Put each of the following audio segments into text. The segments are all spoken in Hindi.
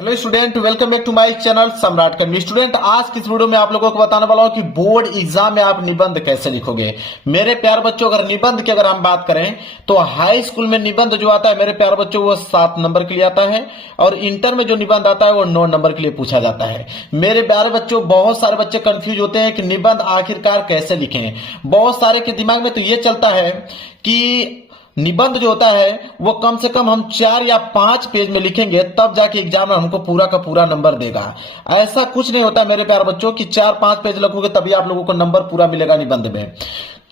Hello student, welcome back to my channel Samrat academy. Student, आज की इस वीडियो में आप लोगों को बताने वाला हूं कि बोर्ड एग्जाम में आप निबंध कैसे लिखोगे। मेरे प्यार बच्चों, अगर निबंध की अगर हम बात करें तो हाई स्कूल में निबंध जो आता है मेरे प्यार बच्चों वो 7 नंबर के लिए आता है, और इंटर में जो निबंध आता है वो 9 नंबर के लिए पूछा जाता है। मेरे प्यारे बच्चों, बहुत सारे बच्चे कंफ्यूज होते हैं कि निबंध आखिरकार कैसे लिखें। बहुत सारे के दिमाग में तो ये चलता है कि निबंध जो होता है वो कम से कम हम 4 या 5 पेज में लिखेंगे तब जाके एग्जामिनर हमको पूरा का पूरा नंबर देगा। ऐसा कुछ नहीं होता मेरे प्यारे बच्चों कि 4-5 पेज लिखोगे तभी आप लोगों को नंबर पूरा मिलेगा निबंध में।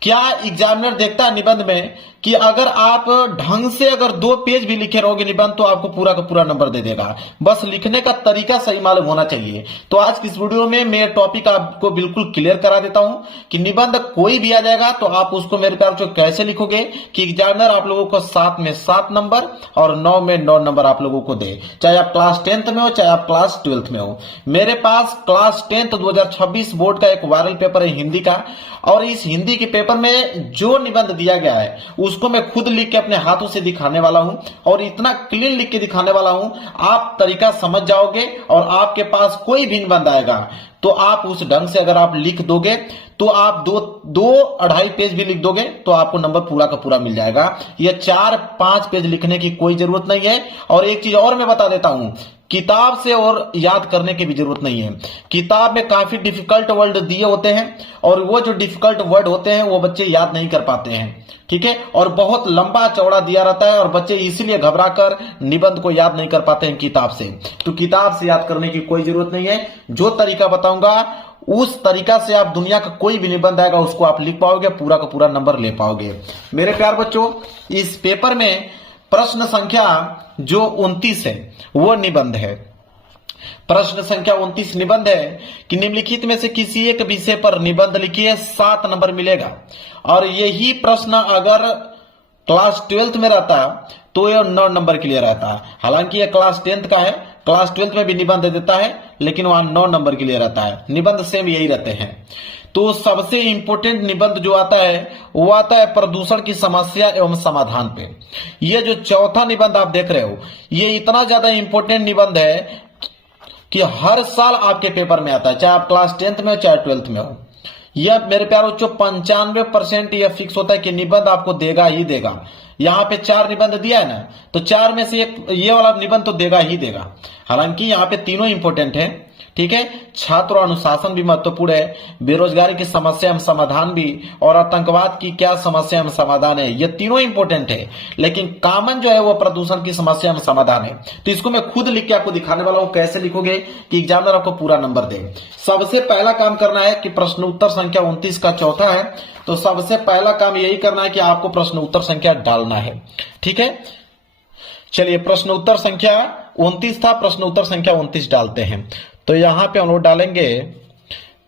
क्या एग्जामिनर देखता है निबंध में कि अगर आप ढंग से अगर 2 पेज भी लिखे रहोगे निबंध तो आपको पूरा का पूरा नंबर दे देगा। बस लिखने का तरीका सही मालूम होना चाहिए। तो आज की इस वीडियो में मैं टॉपिक आपको बिल्कुल क्लियर करा देता हूं कि निबंध कोई भी आ जाएगा तो आप उसको मेरे प्यार बच्चों कैसे लिखोगे कि एग्जामिनर आप लोगों को 7 में 7 नंबर और 9 में 9 नंबर आप लोगों को दे, चाहे आप क्लास 10th में हो चाहे आप क्लास 12th में हो। मेरे पास क्लास 10th 2026 बोर्ड का एक वायरल पेपर है हिंदी का, और इस हिंदी के पेपर में जो निबंध दिया गया है उसको मैं खुद लिख के अपने हाथों से दिखाने वाला हूं, और इतना क्लीन लिख के दिखाने वाला हूं आप तरीका समझ जाओगे, और आपके पास कोई भी निबंध आएगा तो आप उस ढंग से अगर आप लिख दोगे तो आप 2-2.5 पेज भी लिख दोगे तो आपको नंबर पूरा का पूरा मिल जाएगा। ये 4-5 पेज लिखने की कोई जरूरत नहीं है। और एक चीज और मैं बता देता हूं, किताब से और याद करने की भी जरूरत नहीं है। किताब में काफी डिफिकल्ट वर्ड दिए होते हैं और वो जो डिफिकल्ट वर्ड होते हैं वो बच्चे याद नहीं कर पाते हैं, ठीक है, और बहुत लंबा चौड़ा दिया रहता है और बच्चे इसीलिए घबरा कर निबंध को याद नहीं कर पाते हैं किताब से। तो किताब से याद करने की कोई जरूरत नहीं है। जो तरीका बताऊंगा उस तरीका से आप दुनिया का कोई भी निबंध आएगा उसको आप लिख पाओगे, पूरा का पूरा नंबर ले पाओगे। मेरे प्यार बच्चों, इस पेपर में प्रश्न संख्या जो 29 है वो निबंध है। प्रश्न संख्या 29 निबंध है कि निम्नलिखित में से किसी एक विषय पर निबंध लिखिए, 7 नंबर मिलेगा। और यही प्रश्न अगर क्लास 12th में रहता तो यह 9 नंबर के लिए रहता। हालांकि यह क्लास 10th का है, क्लास 12th में भी निबंध देता है लेकिन वहां 9 नंबर के लिए रहता है। निबंध सेम यही रहते हैं। तो सबसे इंपोर्टेंट निबंध जो आता है वो आता है प्रदूषण की समस्या एवं समाधान पे। ये जो चौथा निबंध आप देख रहे हो ये इतना ज्यादा इंपोर्टेंट निबंध है कि हर साल आपके पेपर में आता है, चाहे आप क्लास 10th में हो चाहे 12th में हो। यह मेरे प्यारे बच्चों 95% यह फिक्स होता है कि निबंध आपको देगा ही देगा। यहाँ पे 4 निबंध दिया है ना, तो 4 में से एक ये वाला निबंध तो देगा ही देगा। हालांकि यहाँ पे तीनों इंपोर्टेंट है, ठीक है। छात्र अनुशासन भी महत्वपूर्ण है, बेरोजगारी की समस्या एवं समाधान भी, और आतंकवाद की क्या समस्या एवं समाधान है, ये तीनों इंपोर्टेंट है। लेकिन कॉमन जो है वो प्रदूषण की समस्या एवं समाधान है। तो इसको मैं खुद लिख के आपको दिखाने वाला हूं कैसे लिखोगे कि एग्जामिनर आपको पूरा नंबर दे। सबसे पहला काम करना है कि प्रश्न उत्तर संख्या 29 का चौथा है, तो सबसे पहला काम यही करना है कि आपको प्रश्न उत्तर संख्या डालना है, ठीक है। चलिए, प्रश्न उत्तर संख्या 29 था, प्रश्न उत्तर संख्या 29 डालते हैं। तो यहां पे हम लोग डालेंगे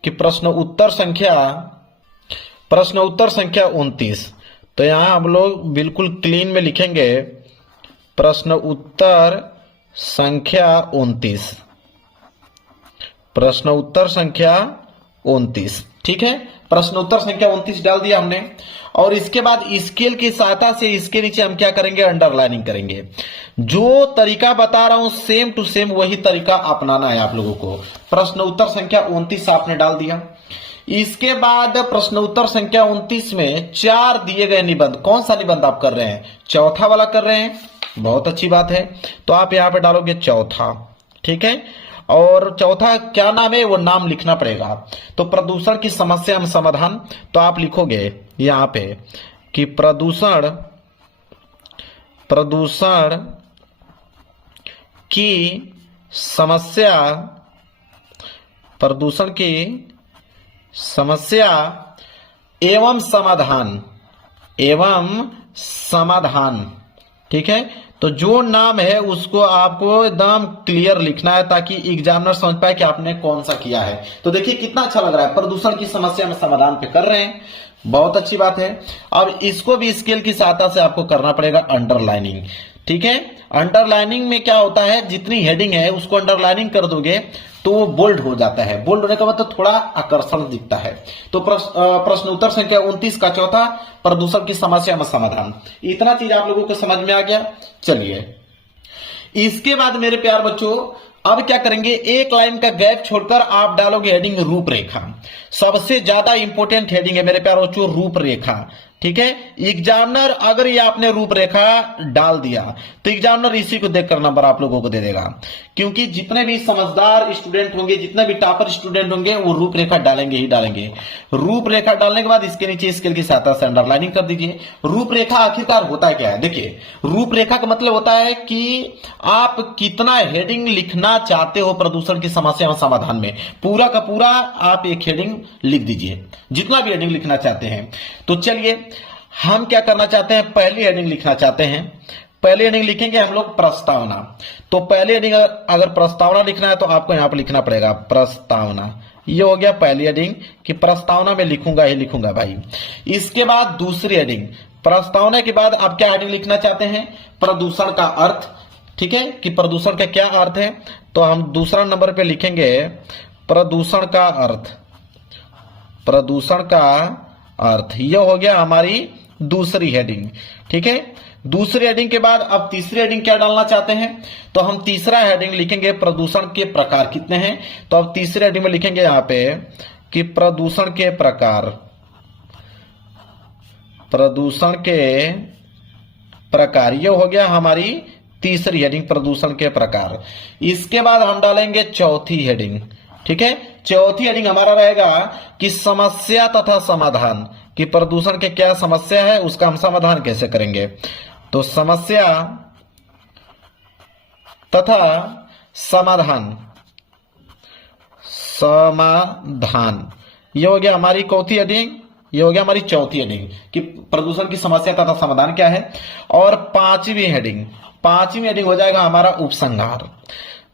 कि प्रश्न उत्तर संख्या 29। तो यहां हम लोग बिल्कुल क्लीन में लिखेंगे प्रश्न उत्तर संख्या 29, प्रश्न उत्तर संख्या 29, ठीक है। प्रश्न उत्तर संख्या 29 डाल दिया हमने, और इसके बाद स्केल की सहायता से इसके नीचे हम क्या करेंगे, अंडरलाइनिंग करेंगे। जो तरीका बता रहा हूं सेम टू सेम वही तरीका अपनाना है आप लोगों को। प्रश्न उत्तर संख्या 29 आपने डाल दिया। इसके बाद प्रश्न उत्तर संख्या 29 में 4 दिए गए निबंध, कौन सा निबंध आप कर रहे हैं, चौथा वाला कर रहे हैं, बहुत अच्छी बात है। तो आप यहां पे डालोगे चौथा, ठीक है। और चौथा क्या नाम है वो नाम लिखना पड़ेगा। तो प्रदूषण की समस्या एवं समाधान, तो आप लिखोगे यहां पे कि प्रदूषण की समस्या, प्रदूषण की समस्या एवं समाधान, ठीक है। तो जो नाम है उसको आपको एकदम क्लियर लिखना है ताकि एग्जामिनर समझ पाए कि आपने कौन सा किया है। तो देखिए कितना अच्छा लग रहा है, प्रदूषण की समस्या में समाधान पे कर रहे हैं, बहुत अच्छी बात है। अब इसको भी स्केल की सहायता से आपको करना पड़ेगा अंडरलाइनिंग, ठीक है। अंडरलाइनिंग में क्या होता है, जितनी हेडिंग है उसको अंडरलाइनिंग कर दोगे तो वो बोल्ड हो जाता है। बोल्ड होने का मतलब थोड़ा आकर्षण दिखता है। तो प्रश्न उत्तर संख्या 29 का चौथा, प्रदूषण की समस्या में समाधान। इतना चीज आप लोगों को समझ में आ गया। चलिए, इसके बाद मेरे प्यार बच्चों अब क्या करेंगे, एक लाइन का गैप छोड़कर आप डालोगे हेडिंग रूपरेखा। सबसे ज्यादा इंपॉर्टेंट हेडिंग है मेरे प्यारे बच्चों रूपरेखा, ठीक है। एग्जामिनर अगर ये आपने रूपरेखा डाल दिया तो एग्जामिनर इसी को देखकर नंबर आप लोगों को दे देगा, क्योंकि जितने भी समझदार स्टूडेंट होंगे, जितने भी टॉपर स्टूडेंट होंगे, वो रूपरेखा डालेंगे ही डालेंगे। रूपरेखा डालने के बाद इसके नीचे स्केल की सहायता से अंडरलाइनिंग कर दीजिए। रूपरेखा आखिरकार होता क्या है, देखिए रूपरेखा का मतलब होता है कि आप कितना हेडिंग लिखना चाहते हो प्रदूषण की समस्या और समाधान में, पूरा का पूरा आप एक हेडिंग लिख दीजिए, जितना भी हेडिंग लिखना चाहते हैं। तो चलिए हम क्या करना चाहते हैं, पहली हेडिंग लिखना चाहते हैं। पहली हेडिंग लिखेंगे हम लोग प्रस्तावना। तो पहली हेडिंग अगर प्रस्तावना लिखना है तो आपको यहां पर लिखना पड़ेगा प्रस्तावना। ये हो गया पहली हेडिंग कि प्रस्तावना में लिखूंगा ही लिखूंगा भाई। इसके बाद दूसरी हेडिंग, प्रस्तावना के बाद आप क्या हेडिंग लिखना चाहते हैं, प्रदूषण का अर्थ, ठीक है, कि प्रदूषण का क्या अर्थ है। तो हम दूसरा नंबर पे लिखेंगे प्रदूषण का अर्थ, प्रदूषण का अर्थ। यह हो गया हमारी दूसरी हेडिंग, ठीक है। दूसरी हेडिंग के बाद अब तीसरी हेडिंग क्या डालना चाहते हैं, तो हम तीसरा हेडिंग लिखेंगे प्रदूषण के प्रकार कितने हैं। तो अब तीसरी हेडिंग में लिखेंगे यहां पे कि प्रदूषण के प्रकार, प्रदूषण के प्रकार। यह हो गया हमारी तीसरी हेडिंग प्रदूषण के प्रकार। इसके बाद हम डालेंगे चौथी हेडिंग, ठीक है। चौथी हेडिंग हमारा रहेगा कि समस्या तथा समाधान, कि प्रदूषण के क्या समस्या है उसका हम समाधान कैसे करेंगे। तो समस्या तथा समाधान, समाधान ये हो गया हमारी चौथी हेडिंग। ये हो गया हमारी चौथी हेडिंग कि प्रदूषण की समस्या तथा समाधान क्या है। और पांचवी हेडिंग हो जाएगा हमारा उपसंहार।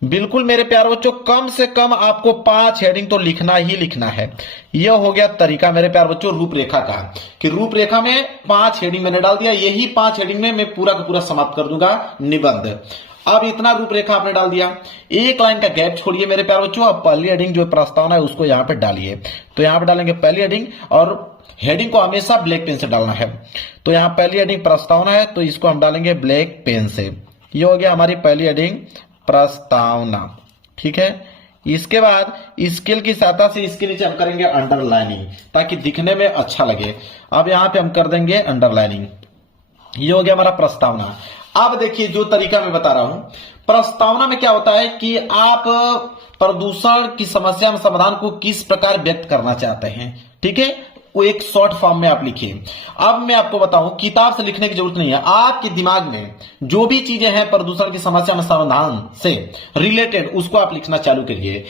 बिल्कुल मेरे प्यारे बच्चों, कम से कम आपको 5 हेडिंग तो लिखना ही लिखना है। यह हो गया तरीका मेरे प्यारे बच्चों रूपरेखा का, कि रूपरेखा में 5 हेडिंग मैंने डाल दिया। यही 5 हेडिंग में मैं पूरा का पूरा समाप्त कर दूंगा निबंध। अब इतना रूपरेखा आपने डाल दिया, एक लाइन का गैप छोड़िए मेरे प्यारे बच्चों। अब पहली हेडिंग जो प्रस्तावना है उसको यहां पे डालिए। तो यहां पे डालेंगे पहली हेडिंग, और हेडिंग को हमेशा ब्लैक पेन से डालना है। तो यहां पहली हेडिंग प्रस्तावना है तो इसको हम डालेंगे ब्लैक पेन से। ये हो गया हमारी पहली हेडिंग प्रस्तावना, ठीक है। इसके बाद स्केल की सहायता से इसके नीचे हम करेंगे अंडरलाइनिंग, ताकि दिखने में अच्छा लगे। अब यहां पे हम कर देंगे अंडरलाइनिंग। ये हो गया हमारा प्रस्तावना। अब देखिए जो तरीका मैं बता रहा हूं, प्रस्तावना में क्या होता है कि आप प्रदूषण की समस्या में समाधान को किस प्रकार व्यक्त करना चाहते हैं, ठीक है, वो एक शॉर्ट फॉर्म में आप लिखिए। अब मैं आपको बताऊं, किताब से लिखने की जरूरत नहीं है, आपके दिमाग में जो भी चीजें हैं प्रदूषण की समस्या में समाधान से रिलेटेड उसको आप लिखना चालू करिए,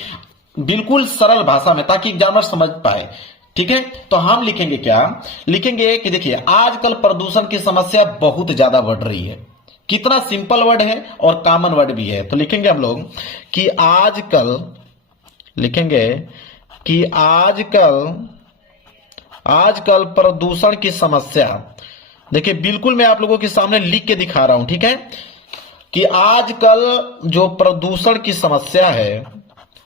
बिल्कुल सरल भाषा में, ताकि एग्जामिनर समझ पाए, ठीक है। तो हम लिखेंगे क्या, लिखेंगे कि देखिए आजकल प्रदूषण की समस्या बहुत ज्यादा बढ़ रही है। कितना सिंपल वर्ड है और कॉमन वर्ड भी है। तो लिखेंगे हम लोग कि आजकल, लिखेंगे कि आजकल प्रदूषण की समस्या, देखिए बिल्कुल मैं आप लोगों के सामने लिख के दिखा रहा हूं, ठीक है, कि आजकल जो प्रदूषण की समस्या है,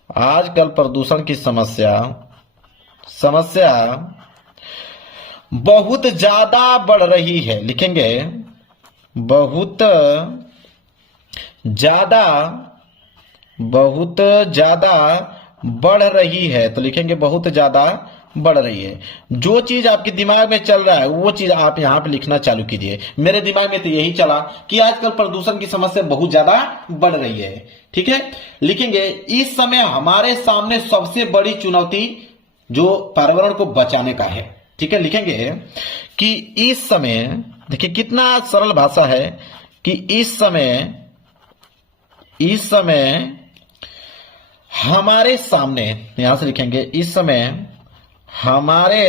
आजकल प्रदूषण की समस्या बहुत ज्यादा बढ़ रही है। लिखेंगे बहुत ज्यादा बढ़ रही है। तो लिखेंगे बहुत ज्यादा बढ़ रही है। जो चीज आपके दिमाग में चल रहा है वो चीज आप यहां पे लिखना चालू कीजिए। मेरे दिमाग में तो यही चला कि आजकल प्रदूषण की समस्या बहुत ज्यादा बढ़ रही है, ठीक है। लिखेंगे इस समय हमारे सामने सबसे बड़ी चुनौती जो पर्यावरण को बचाने का है, ठीक है। लिखेंगे कि इस समय, देखिए कितना सरल भाषा है, कि इस समय हमारे सामने, यहां से लिखेंगे इस समय हमारे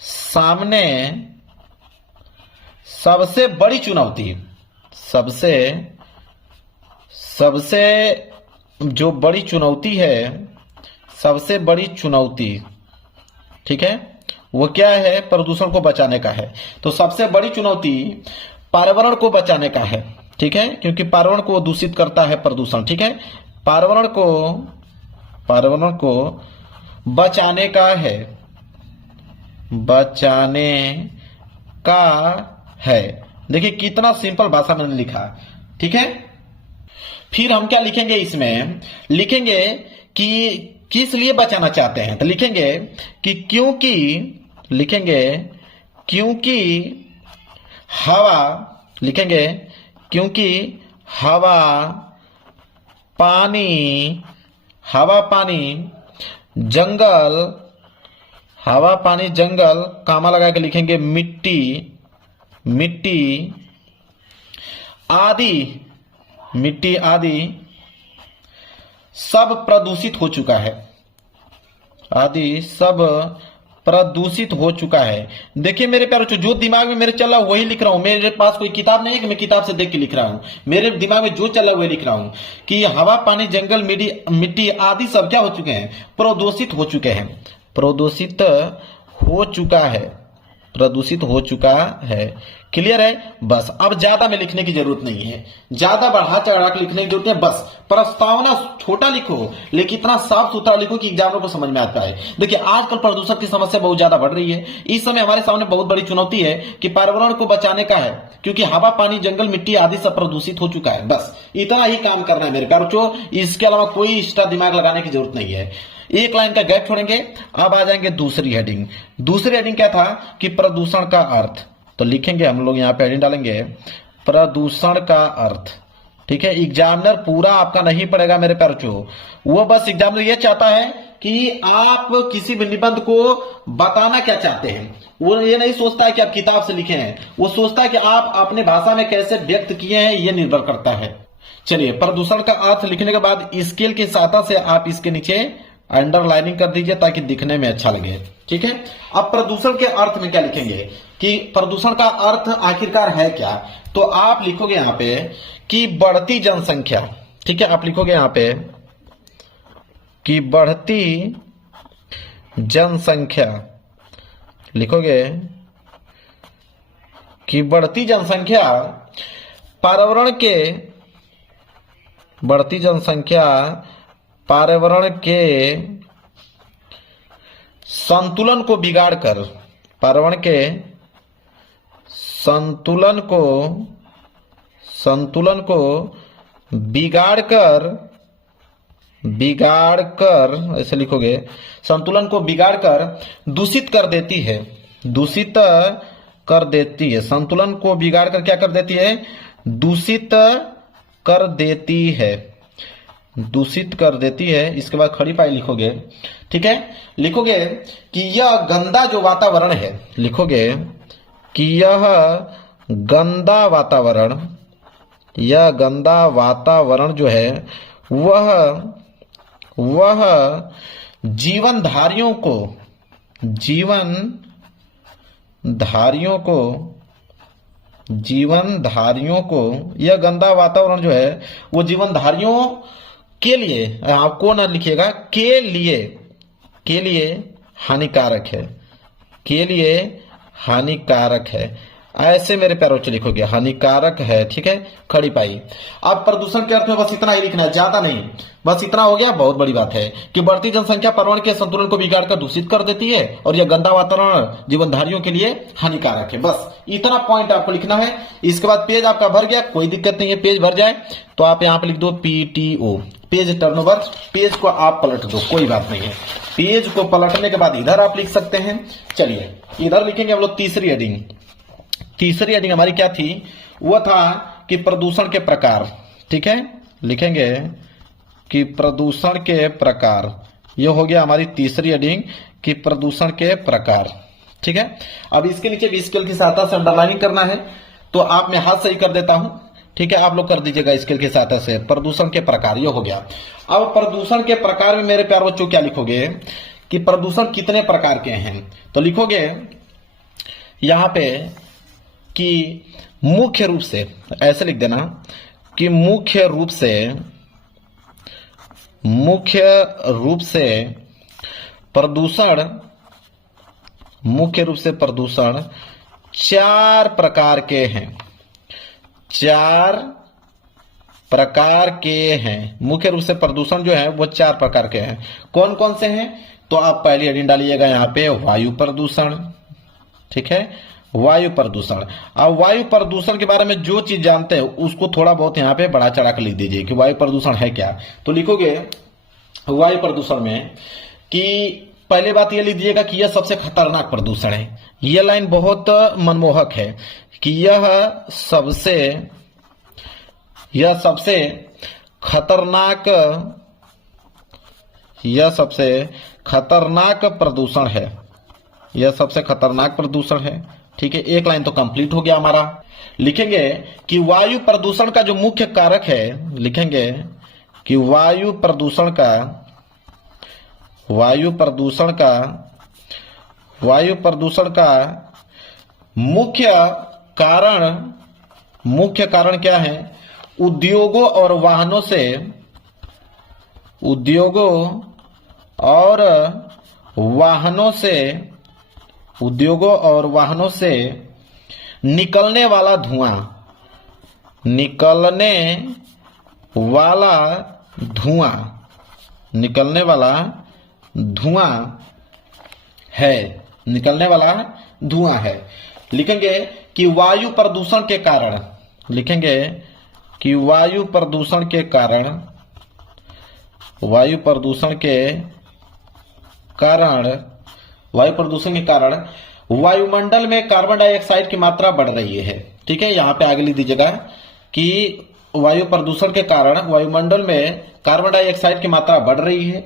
सामने सबसे बड़ी चुनौती, सबसे जो बड़ी चुनौती है, सबसे बड़ी चुनौती, ठीक है, वो क्या है, प्रदूषण को बचाने का है। तो सबसे बड़ी चुनौती पर्यावरण को बचाने का है, ठीक है, क्योंकि पर्यावरण को दूषित करता है प्रदूषण, ठीक है। पर्यावरण को बचाने का है, देखिए कितना सिंपल भाषा मैंने लिखा, ठीक है। फिर हम क्या लिखेंगे, इसमें लिखेंगे कि किस लिए बचाना चाहते हैं, तो लिखेंगे कि क्योंकि, लिखेंगे क्योंकि हवा, लिखेंगे क्योंकि हवा पानी, हवा पानी जंगल, हवा पानी जंगल, कामा लगा के लिखेंगे मिट्टी, मिट्टी आदि, मिट्टी आदि सब प्रदूषित हो चुका है, आदि सब प्रदूषित हो चुका है। देखिए मेरे प्यारे, जो दिमाग में मेरे चल रहा है वही लिख रहा हूं। मेरे पास कोई किताब नहीं है कि मैं किताब से देख के लिख रहा हूं। मेरे दिमाग में जो चल रहा है वही लिख रहा हूं कि हवा पानी जंगल मिट्टी आदि सब क्या हो चुके हैं, प्रदूषित हो चुके हैं, प्रदूषित हो चुका है, प्रदूषित हो चुका है। क्लियर है? बस अब ज्यादा में लिखने की जरूरत नहीं है, ज्यादा बढ़ा चढ़ा के लिखने की जरूरत है। बस प्रस्तावना छोटा लिखो लेकिन इतना साफ सुथरा लिखो कि एग्जामिनर को समझ में आता है। देखिए आजकल प्रदूषण की समस्या बहुत ज्यादा बढ़ रही है। इस समय हमारे सामने बहुत बड़ी चुनौती है कि पर्यावरण को बचाने का है, क्योंकि हवा पानी जंगल मिट्टी आदि सब प्रदूषित हो चुका है। बस इतना ही काम करना है मेरे प्यारों, इसके अलावा कोई एक्स्ट्रा दिमाग लगाने की जरूरत नहीं है। एक लाइन का गैप छोड़ेंगे, अब आ जाएंगे दूसरी हेडिंग। दूसरी हेडिंग क्या था कि प्रदूषण का अर्थ, तो लिखेंगे हम लोग यहां पे हेडिंग डालेंगे प्रदूषण का अर्थ। ठीक है, एग्जामिनर पूरा आपका नहीं पड़ेगा मेरे प्यारों, वो बस एग्जामिनर ये चाहता है कि आप किसी भी निबंध को बताना क्या चाहते हैं। वो ये नहीं सोचता है कि आप किताब से लिखे हैं, वो सोचता है कि आप अपने भाषा में कैसे व्यक्त किए हैं, ये निर्भर करता है। चलिए, प्रदूषण का अर्थ लिखने के बाद स्केल की सहायता से आप इसके नीचे अंडरलाइनिंग कर दीजिए ताकि दिखने में अच्छा लगे। ठीक है, अब प्रदूषण के अर्थ में क्या लिखेंगे कि प्रदूषण का अर्थ आखिरकार है क्या, तो आप लिखोगे यहां पे कि बढ़ती जनसंख्या। ठीक है, आप लिखोगे यहां पे कि बढ़ती जनसंख्या, लिखोगे कि बढ़ती जनसंख्या पर्यावरण के, बढ़ती जनसंख्या पर्यावरण के संतुलन को बिगाड़कर, पर्यावरण के संतुलन को बिगाड़कर ऐसे लिखोगे, संतुलन को बिगाड़कर दूषित कर देती है, दूषित कर देती है, संतुलन को बिगाड़कर क्या कर देती है, दूषित कर देती है, दूषित कर देती है। इसके बाद खड़ी पाई लिखोगे। ठीक है, लिखोगे कि यह गंदा जो वातावरण है, लिखोगे कि यह गंदा वातावरण, यह गंदा वातावरण जो है वह जीवनधारियों को यह गंदा वातावरण जो है वो जीवनधारियों के लिए, आपको ना लिखिएगा के लिए हानिकारक है, के लिए हानिकारक है, ऐसे मेरे प्यारों से लिखोगे हानिकारक है। ठीक है, खड़ी पाई। अब प्रदूषण के अर्थ में बस इतना ही लिखना है, ज्यादा नहीं, बस इतना हो गया। बहुत बड़ी बात है कि बढ़ती जनसंख्या पर्यावरण के संतुलन को बिगाड़कर दूषित कर देती है और यह गंदा वातावरण जीवनधारियों के लिए हानिकारक है। बस इतना पॉइंट आपको लिखना है। इसके बाद पेज आपका भर गया, कोई दिक्कत नहीं है, पेज भर जाए तो आप यहाँ पे लिख दो PTO, पेज टर्नओवर। पेज को आप पलट दो, कोई बात नहीं है। पेज को पलटने के बाद इधर आप लिख सकते हैं। चलिए इधर लिखेंगे हम लोग तीसरी हेडिंग। तीसरी हेडिंग हमारी क्या थी, वो था कि प्रदूषण के प्रकार। ठीक है, लिखेंगे कि प्रदूषण के प्रकार, ये हो गया हमारी तीसरी हेडिंग कि प्रदूषण के प्रकार। ठीक है, अब इसके नीचे भी स्केल की सहायता से अंडरलाइनिंग करना है, तो आप मैं हाथ सही कर देता हूं। ठीक है, आप लोग कर दीजिएगा स्केल की सहायता से। प्रदूषण के प्रकार ये हो गया। अब प्रदूषण के प्रकार में मेरे प्यारे बच्चों क्या लिखोगे कि प्रदूषण कितने प्रकार के हैं, तो लिखोगे यहां पे कि मुख्य रूप से, ऐसे लिख देना कि मुख्य रूप से प्रदूषण 4 प्रकार के हैं, 4 प्रकार के हैं। मुख्य रूप से प्रदूषण जो है वो 4 प्रकार के हैं। कौन कौन से हैं, तो आप पहली हेडिंग डालिएगा यहाँ पे वायु प्रदूषण। ठीक है, वायु प्रदूषण। अब वायु प्रदूषण के बारे में जो चीज जानते हैं उसको थोड़ा बहुत यहाँ पे बढ़ा चढ़ा कर लिख दीजिए कि वायु प्रदूषण है क्या। तो लिखोगे वायु प्रदूषण में कि पहले बात ये लिख दीजिएगा कि यह सबसे खतरनाक प्रदूषण है। यह लाइन बहुत मनमोहक है कि यह सबसे खतरनाक प्रदूषण है। यह सबसे खतरनाक प्रदूषण है। ठीक है, एक लाइन तो कंप्लीट हो गया हमारा। लिखेंगे कि वायु प्रदूषण का जो मुख्य कारक है, लिखेंगे कि वायु प्रदूषण का मुख्य कारण क्या है? उद्योगों और वाहनों से निकलने वाला धुआं है। लिखेंगे कि वायु प्रदूषण के कारण, वायुमंडल में कार्बन डाइऑक्साइड की मात्रा बढ़ रही है। ठीक है, यहां पे आगे लिख दीजिएगा कि वायु प्रदूषण के कारण वायुमंडल में कार्बन डाइऑक्साइड की मात्रा बढ़ रही है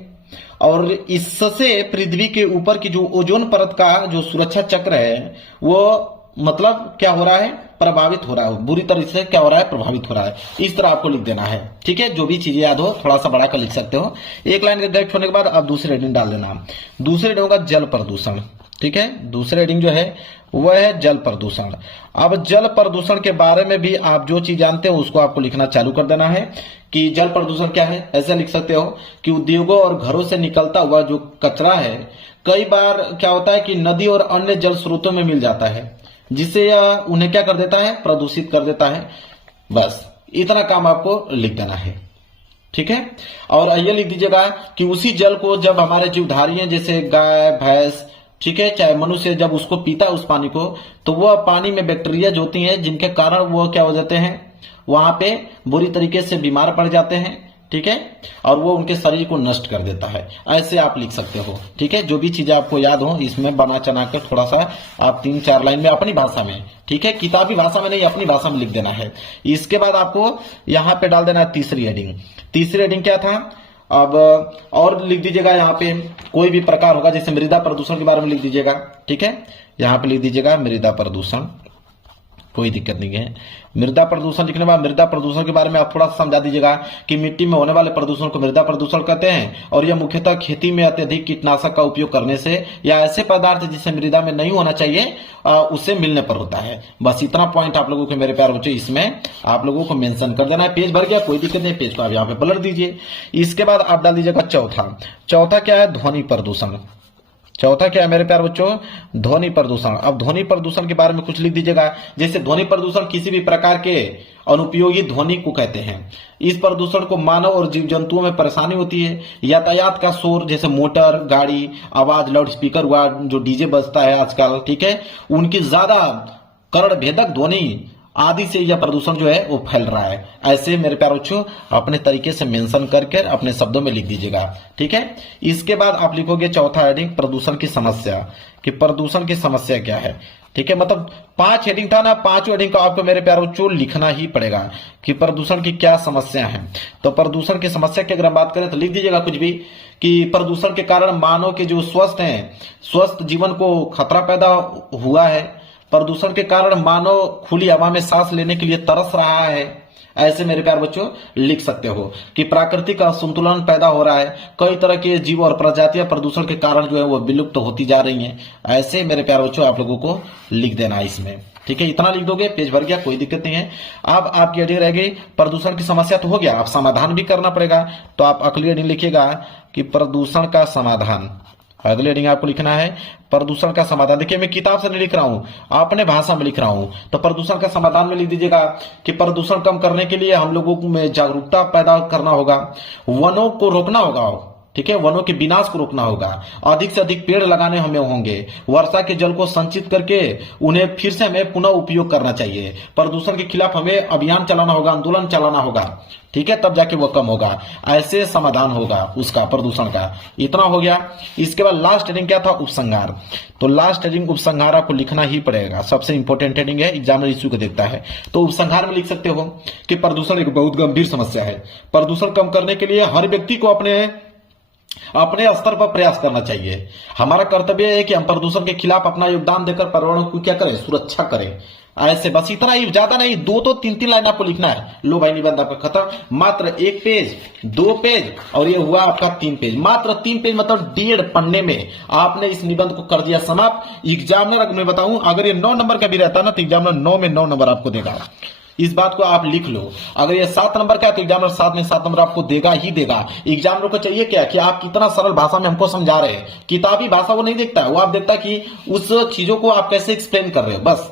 और इससे पृथ्वी के ऊपर की जो ओजोन परत का जो सुरक्षा चक्र है वो मतलब क्या हो रहा है? प्रभावित हो रहा है। बुरी तरह से क्या हो रहा है? प्रभावित हो रहा है। इस तरह आपको लिख देना है। ठीक है, जो भी चीजें याद हो थोड़ा सा बढ़ाकर लिख सकते हो। एक लाइन का गैप छोड़ने के बाद अब दूसरी हेडिंग डाल देना। दूसरी हेडिंग होगा जल प्रदूषण। ठीक है, दूसरी हेडिंग जो है वह है जल प्रदूषण। अब जल प्रदूषण के बारे में भी आप जो चीज जानते हो उसको आपको लिखना चालू कर देना है कि जल प्रदूषण क्या है। ऐसे लिख सकते हो कि उद्योगों और घरों से निकलता हुआ जो कचरा है कई बार क्या होता है कि नदी और अन्य जल स्रोतों में मिल जाता है, जिससे यह उन्हें क्या कर देता है? प्रदूषित कर देता है। बस इतना काम आपको लिख देना है। ठीक है, और ये लिख दीजिएगा कि उसी जल को जब हमारे जीवधारी हैं जैसे गाय भैंस, ठीक है, चाहे मनुष्य जब उसको पीता है उस पानी को, तो वह पानी में बैक्टीरिया जो होती हैं जिनके कारण वो क्या हो जाते हैं? वहां पे बुरी तरीके से बीमार पड़ जाते हैं। ठीक है, और वो उनके शरीर को नष्ट कर देता है। ऐसे आप लिख सकते हो। ठीक है, जो भी चीजें आपको याद हो इसमें बना चना कर थोड़ा सा आप 3-4 लाइन में अपनी भाषा में, ठीक है, किताबी भाषा में नहीं अपनी भाषा में लिख देना है। इसके बाद आपको यहाँ पे डाल देना है तीसरी हेडिंग। तीसरी हेडिंग क्या था? अब और लिख दीजिएगा यहाँ पे कोई भी प्रकार होगा, जैसे मृदा प्रदूषण के बारे में लिख दीजिएगा। ठीक है, यहाँ पे लिख दीजिएगा मृदा प्रदूषण, कोई दिक्कत नहीं है। मृदा प्रदूषण लिखने के बाद मृदा प्रदूषण के बारे में आप थोड़ा सा समझा दीजिएगा कि मिट्टी में होने वाले प्रदूषण को मृदा प्रदूषण कहते हैं और यह मुख्यतः खेती में अत्यधिक कीटनाशक का उपयोग करने से या ऐसे पदार्थ जिसे मृदा में नहीं होना चाहिए उससे मिलने पर होता है। बस इतना पॉइंट आप लोगों को मेरे प्यारे बच्चों इसमें आप लोगों को मेंशन कर देना है। पेज भर गया, कोई दिक्कत नहीं, पेज को आप यहाँ पे पलट दीजिए। इसके बाद आप डाल दीजिएगा चौथा क्या है? ध्वनि प्रदूषण। चौथा क्या है मेरे प्यारे बच्चों? ध्वनि प्रदूषण। अब ध्वनि प्रदूषण के बारे में कुछ लिख दीजिएगा। जैसे ध्वनि प्रदूषण किसी भी प्रकार के अनुपयोगी ध्वनि को कहते हैं। इस प्रदूषण को मानव और जीव जंतुओं में परेशानी होती है। यातायात का शोर जैसे मोटर गाड़ी आवाज लाउड स्पीकर हुआ, जो डीजे बजता है आजकल, ठीक है, उनकी ज्यादा कर्ण भेदक ध्वनि आदि से यह प्रदूषण जो है वो फैल रहा है। ऐसे मेरे प्यारे बच्चों अपने तरीके से मेंशन करके अपने शब्दों में लिख दीजिएगा। ठीक है, इसके बाद आप लिखोगे चौथा हेडिंग प्रदूषण की समस्या, कि प्रदूषण की समस्या क्या है। ठीक है, मतलब 5 हेडिंग था ना, 5 हेडिंग का आपको मेरे प्यारे बच्चों लिखना ही पड़ेगा कि प्रदूषण की क्या समस्या है। तो प्रदूषण की समस्या की अगर हम बात करें तो लिख दीजिएगा कुछ भी कि प्रदूषण के कारण मानव के जो स्वस्थ जीवन को खतरा पैदा हुआ है। प्रदूषण के कारण मानव खुली हवा में सांस लेने के लिए तरस रहा है। ऐसे मेरे प्यारे बच्चों लिख सकते हो कि प्राकृतिक असंतुलन पैदा हो रहा है। कई तरह के जीव और प्रजातियां प्रदूषण के कारण जो है वो विलुप्त तो होती जा रही हैं। ऐसे मेरे प्यारे बच्चों आप लोगों को लिख देना है इसमें। ठीक है, इतना लिख दोगे, पेज भर गया, कोई दिक्कत नहीं है। अब आपकी हेडिंग रह गई प्रदूषण की समस्या तो हो गया, अब समाधान भी करना पड़ेगा। तो आप अगली हेडिंग लिखिएगा कि प्रदूषण का समाधान। अगली हेडिंग आपको लिखना है प्रदूषण का समाधान। देखिए मैं किताब से नहीं लिख रहा हूं, अपने भाषा में लिख रहा हूं। तो प्रदूषण का समाधान में लिख दीजिएगा कि प्रदूषण कम करने के लिए हम लोगों में जागरूकता पैदा करना होगा, वनों को रोकना होगा। ठीक है, वनों के विनाश को रोकना होगा, अधिक से अधिक पेड़ लगाने हमें होंगे, वर्षा के जल को संचित करके उन्हें फिर से हमें पुनः उपयोग करना चाहिए, प्रदूषण के खिलाफ हमें अभियान चलाना होगा, आंदोलन चलाना होगा, ठीक है, तब जाके वो कम होगा, ऐसे समाधान होगा उसका प्रदूषण का। इतना हो गया। इसके बाद लास्ट हेडिंग क्या था, उपसंहार। तो लास्ट हेडिंग उपसंहार आपको लिखना ही पड़ेगा, सबसे इंपॉर्टेंट हेडिंग है, एग्जामिनर इश्यू को देखता है। तो उपसंहार में लिख सकते हो कि प्रदूषण एक बहुत गंभीर समस्या है, प्रदूषण कम करने के लिए हर व्यक्ति को अपने स्तर पर प्रयास करना चाहिए। हमारा कर्तव्य है कि हम प्रदूषण के खिलाफ अपना योगदान देकर पर्यावरण की क्या करें, सुरक्षा करें। ऐसे बस इतना ही, ज्यादा नहीं, 2 तो 3 लाइन आपको लिखना है। लो भाई, निबंध आपका खत्म। मात्र 1 पेज, 2 पेज और ये हुआ आपका 3 पेज। मात्र 3 पेज मतलब 1.5 पन्ने में आपने इस निबंध को कर दिया समाप्त। एग्जामिनर अगर मैं बताऊं, अगर ये 9 नंबर का भी रहता ना तो एग्जामिनर 9 में 9 नंबर आपको देगा। इस बात को आप लिख लो। अगर ये 7 नंबर का है तो एग्जामिनर 7 में 7 नंबर आपको देगा ही देगा। एग्जामिनर को चाहिए क्या, कि आप कितना सरल भाषा में हमको समझा रहे हैं। किताबी भाषा वो नहीं देखता है, वो आप देखता है कि उस चीजों को आप कैसे एक्सप्लेन कर रहे हो, बस